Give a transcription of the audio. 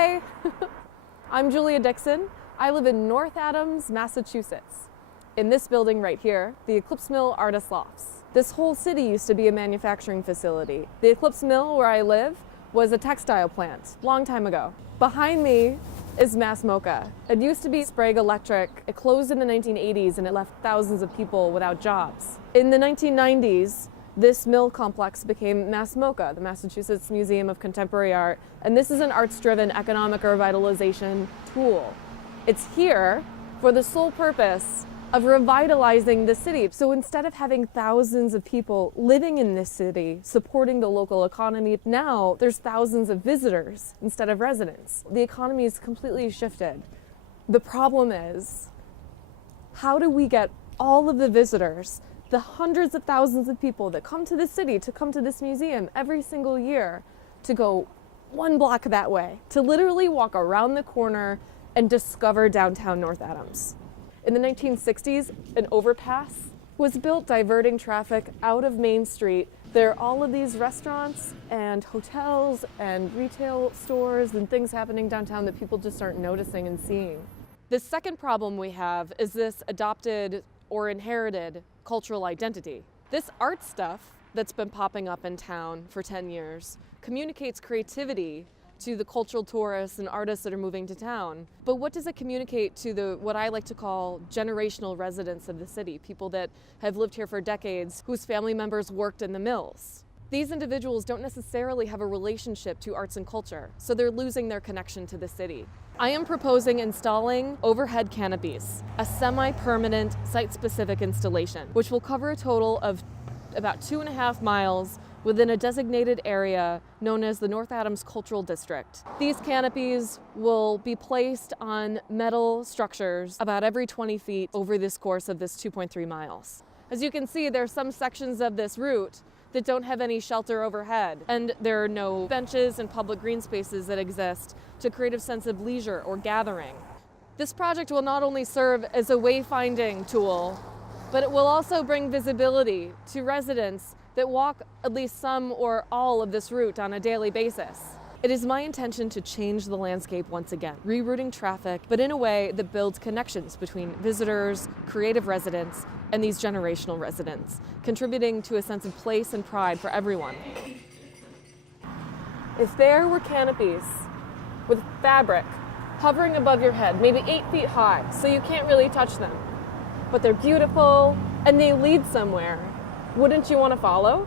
Hi, I'm Julia Dixon. I live in North Adams, Massachusetts. In this building right here, the Eclipse Mill Artist Lofts. This whole city used to be a manufacturing facility. The Eclipse Mill, where I live, was a textile plant, long time ago. Behind me is Mass MoCA. It used to be Sprague Electric. It closed in the 1980s and it left thousands of people without jobs. In the 1990s, this mill complex became Mass MoCA, the Massachusetts Museum of Contemporary Art, and this is an arts-driven economic revitalization tool. It's here for the sole purpose of revitalizing the city. So instead of having thousands of people living in this city, supporting the local economy, now there's thousands of visitors instead of residents. The economy is completely shifted. The problem is, how do we get all of the visitors, the hundreds of thousands of people that come to this city, to come to this museum every single year, to go one block that way, to literally walk around the corner and discover downtown North Adams? In the 1960s, an overpass was built diverting traffic out of Main Street. There are all of these restaurants and hotels and retail stores and things happening downtown that people just aren't noticing and seeing. The second problem we have is this adopted or inherited cultural identity. This art stuff that's been popping up in town for 10 years communicates creativity to the cultural tourists and artists that are moving to town. But what does it communicate to what I like to call generational residents of the city, people that have lived here for decades, whose family members worked in the mills? These individuals don't necessarily have a relationship to arts and culture, so they're losing their connection to the city. I am proposing installing overhead canopies, a semi-permanent site-specific installation, which will cover a total of about 2.5 miles within a designated area known as the North Adams Cultural District. These canopies will be placed on metal structures about every 20 feet over this course of this 2.3 miles. As you can see, there are some sections of this route that don't have any shelter overhead, and there are no benches and public green spaces that exist to create a sense of leisure or gathering. This project will not only serve as a wayfinding tool, but it will also bring visibility to residents that walk at least some or all of this route on a daily basis. It is my intention to change the landscape once again, rerouting traffic, but in a way that builds connections between visitors, creative residents, and these generational residents, contributing to a sense of place and pride for everyone. If there were canopies with fabric hovering above your head, maybe 8 feet high, so you can't really touch them, but they're beautiful and they lead somewhere, wouldn't you want to follow?